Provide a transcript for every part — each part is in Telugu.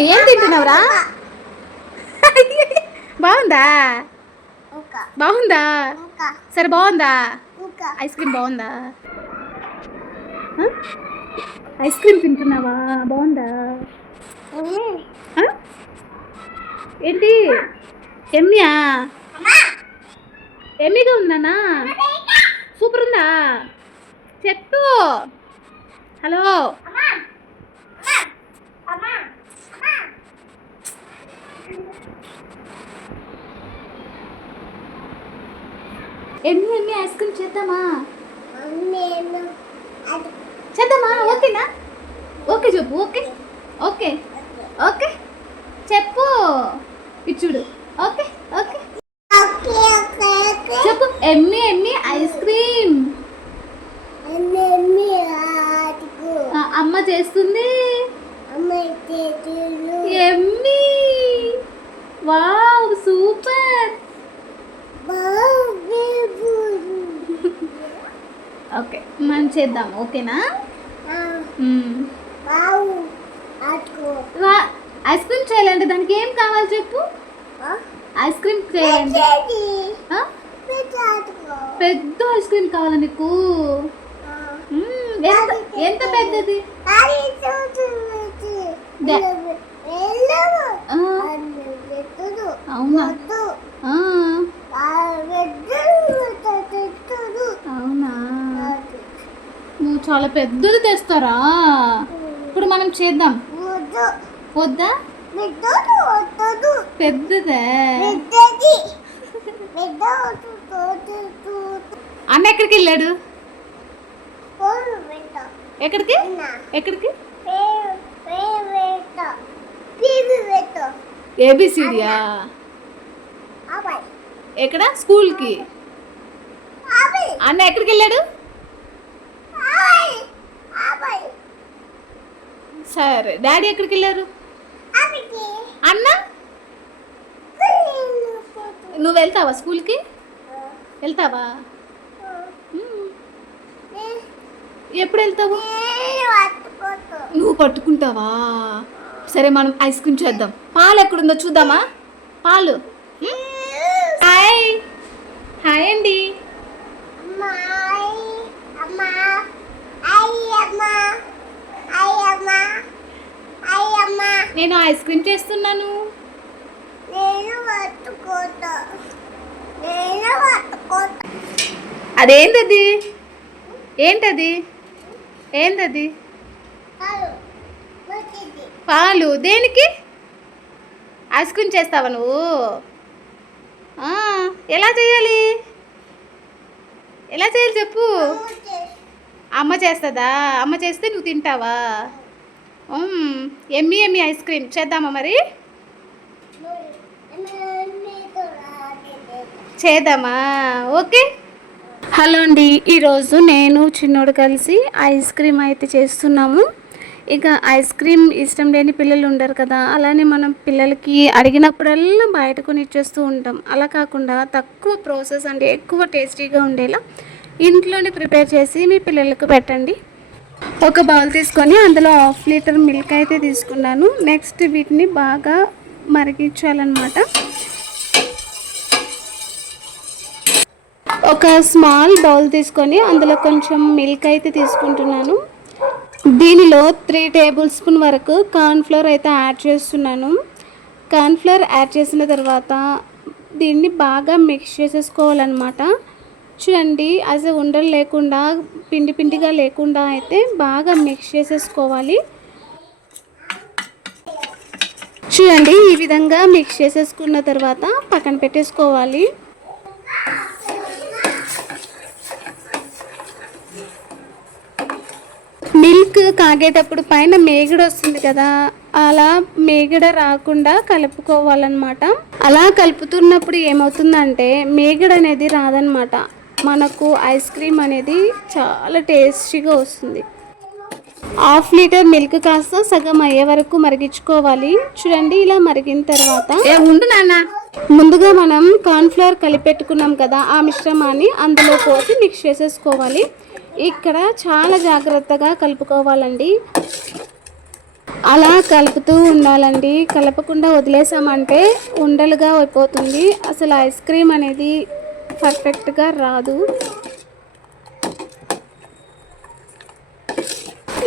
ఏం తింటున్నావురా? బాగుందా? బాగుందా? సరే బాగుందా? ఐస్ క్రీమ్ బాగుందా? ఐస్ క్రీమ్ తింటున్నావా? బాగుందా? ఏంటి ఎమ్మియా? ఎమ్మిగా ఉందన్నా? సూపర్ ఉందా? చెప్పు. హలో ఎమ్మి ఎమ్మి ఐస్ క్రీమ్ చేద్దామా? చేద్దామా? ఓకేనా? ఓకే చెప్పు. ఓకే ఓకే ఓకే చెప్పు. ఇచ్చుడు. ఓకే ఓకే చెప్పు. ఎమ్మి ఎమ్మి ఐస్ క్రీమ్ అమ్మ చేస్తుంది. ఎమ్మి. Wow super. ఓకే మనం చేద్దాం. ఓకేనా? ఐస్ క్రీమ్ చేయాలంటే దానికి ఏం కావాలి చెప్పు. ఐస్ క్రీమ్ చేయాలంటే పెద్ద ఐస్ క్రీమ్ కావాలా నీకు? ఎంత ఎంత పెద్దది? అవునా? అవునా? నువ్వు చాలా పెద్దది తెస్తారా? ఇప్పుడు మనం చేద్దాం. వద్దా? పెద్దదే. అన్న ఎక్కడికి వెళ్ళాడు? ఎక్కడికి ఎక్కడికి? ఏబిసిడియా? ఎక్కడ? స్కూల్కి. అన్న ఎక్కడికి వెళ్ళాడు? సరే డాడీ ఎక్కడికి వెళ్ళారు? అన్న నువ్వు వెళ్తావా స్కూల్కి? వెళ్తావా? ఎప్పుడు వెళ్తావు? నువ్వు పట్టుకుంటావా? సరే మనం ఐస్ క్రీమ్ చేద్దాం. పాలు ఎక్కడుందో చూద్దామా? పాలు. హాయ్ హాయ్ అండి. నేను ఐస్ క్రీమ్ చేస్తున్నాను. అదేంటది? ఏంటది? ఏంటది? పాలు. దేనికి? ఐస్ క్రీమ్ చేస్తావా నువ్వు? ఎలా చేయాలి? ఎలా చేయాలి చెప్పు. అమ్మ చేస్తుందా? అమ్మ చేస్తే నువ్వు తింటావా? ఎమ్మి ఎమ్మి ఐస్ క్రీమ్ చేద్దామా మరి? చేద్దామా? ఓకే. హలో అండి, ఈరోజు నేను చిన్నోడు కలిసి ఐస్ క్రీమ్ అయితే చేస్తున్నాము. ఇక ఐస్ క్రీమ్ ఇష్టం లేని పిల్లలు ఉండరు కదా, అలానే మనం పిల్లలకి అడిగినప్పుడల్లా బయట కొని ఇచ్చేస్తూ ఉంటాం. అలా కాకుండా తక్కువ ప్రాసెస్ అంటే ఎక్కువ టేస్టీగా ఉండేలా ఇంట్లోనే ప్రిపేర్ చేసి మీ పిల్లలకు పెట్టండి. ఒక బౌల్ తీసుకొని అందులో 1/2 లీటర్ మిల్క్ అయితే తీసుకున్నాను. నెక్స్ట్ వీటిని బాగా మరిగించాలన్నమాట. ఒక స్మాల్ బౌల్ తీసుకొని అందులో కొంచెం మిల్క్ అయితే తీసుకుంటున్నాను. దీనిలో 3 టేబుల్ స్పూన్ వరకు కార్న్ఫ్లోర్ అయితే యాడ్ చేస్తున్నాను. కార్న్ఫ్లోర్ యాడ్ చేసిన తర్వాత దీన్ని బాగా మిక్స్ చేసేసుకోవాలన్నమాట. చూడండి, అసలు ఉండలు లేకుండా పిండి పిండిగా లేకుండా అయితే బాగా మిక్స్ చేసేసుకోవాలి. చూడండి, ఈ విధంగా మిక్స్ చేసేసుకున్న తర్వాత పక్కన పెట్టేసుకోవాలి. మిల్క్ కాగేటప్పుడు పైన మేగడ వస్తుంది కదా, అలా మేగడ రాకుండా కలుపుకోవాలన్నమాట. అలా కలుపుతున్నప్పుడు ఏమవుతుందంటే మేగడ అనేది రాదనమాట. మనకు ఐస్ క్రీమ్ అనేది చాలా టేస్టీగా వస్తుంది. 1/2 లీటర్ మిల్క్ కాస్త సగం అయ్యే వరకు మరిగించుకోవాలి. చూడండి, ఇలా మరిగిన తర్వాత ముందుగా మనం కార్న్ఫ్లవర్ కలిపెట్టుకున్నాం కదా, ఆ మిశ్రమాన్ని అందులో పోసి మిక్స్ చేసేసుకోవాలి. ఇక్కడ చాలా జాగ్రత్తగా కలుపుకోవాలండి. అలా కలుపుతూ ఉండాలండి. కలపకుండా వదిలేసామంటే ఉండలుగా అయిపోతుంది. అసలు ఐస్ క్రీమ్ అనేది పర్ఫెక్ట్గా రాదు.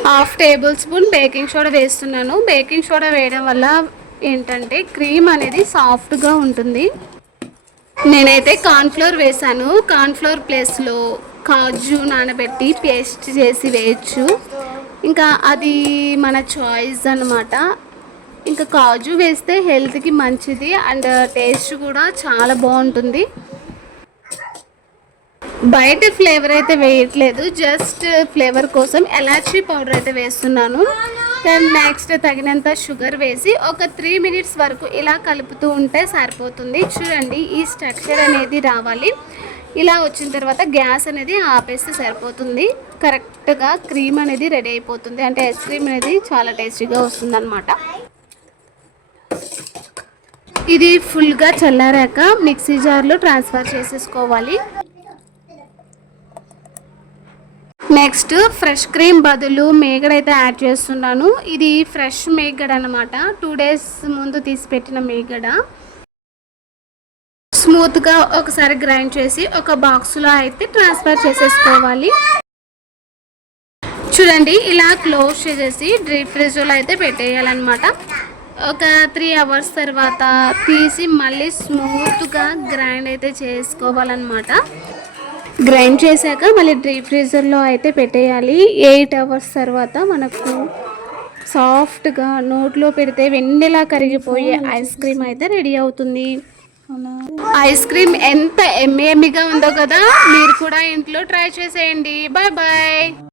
Half table spoon baking soda వేస్తున్నాను. బేకింగ్ సోడా వేయడం వల్ల ఏంటంటే క్రీమ్ అనేది సాఫ్ట్గా ఉంటుంది. నేనైతే కార్న్ఫ్లోర్ వేసాను. కార్న్ఫ్లోర్ ప్లేస్లో కాజు నానబెట్టి పేస్ట్ చేసి వేయచ్చు. ఇంకా అది మన చాయిస్ అన్నమాట. ఇంకా కాజు వేస్తే హెల్త్కి మంచిది అండ్ టేస్ట్ కూడా చాలా బాగుంటుంది. బయట ఫ్లేవర్ అయితే వేయట్లేదు, జస్ట్ ఫ్లేవర్ కోసం ఎలాచీ పౌడర్ అయితే వేస్తున్నాను. దెన్ నెక్స్ట్ తగినంత షుగర్ వేసి ఒక 3 మినిట్స్ వరకు ఇలా కలుపుతూ ఉంటే సరిపోతుంది. చూడండి ఈ స్ట్రక్చర్ అనేది రావాలి. ఇలా వచ్చిన తర్వాత గ్యాస్ అనేది ఆపేస్తే సరిపోతుంది. కరెక్ట్గా క్రీమ్ అనేది రెడీ అయిపోతుంది. అంటే ఐస్ క్రీమ్ అనేది చాలా టేస్టీగా వస్తుంది అన్నమాట. ఇది ఫుల్గా చల్లారాక మిక్సీ జార్లో ట్రాన్స్ఫర్ చేసేసుకోవాలి. నెక్స్ట్ ఫ్రెష్ క్రీమ్ బదులు మేగడ అయితే యాడ్ చేస్తున్నాను. ఇది ఫ్రెష్ మేగడ అనమాట. 2 డేస్ ముందు తీసి పెట్టిన మేగడ. స్మూత్గా ఒకసారి గ్రైండ్ చేసి ఒక బాక్స్లో అయితే ట్రాన్స్ఫర్ చేసేసుకోవాలి. చూడండి ఇలా క్లోజ్ చేసేసి డీప్ ఫ్రిడ్జ్లో అయితే పెట్టేయాలన్నమాట. ఒక 3 అవర్స్ తర్వాత తీసి మళ్ళీ స్మూత్గా గ్రైండ్ అయితే చేసుకోవాలన్నమాట. గ్రైండ్ చేశాక మళ్ళీ డీప్ ఫ్రీజర్లో అయితే పెట్టేయాలి. 8 అవర్స్ తర్వాత మనకు సాఫ్ట్గా నోట్లో పెడితే వెన్నెలా కరిగిపోయే ఐస్ క్రీమ్ అయితే రెడీ అవుతుంది. ఐస్ క్రీమ్ ఎంత ఎమ్మీగా ఉందో కదా, మీరు కూడా ఇంట్లో ట్రై చేసేయండి. Bye bye.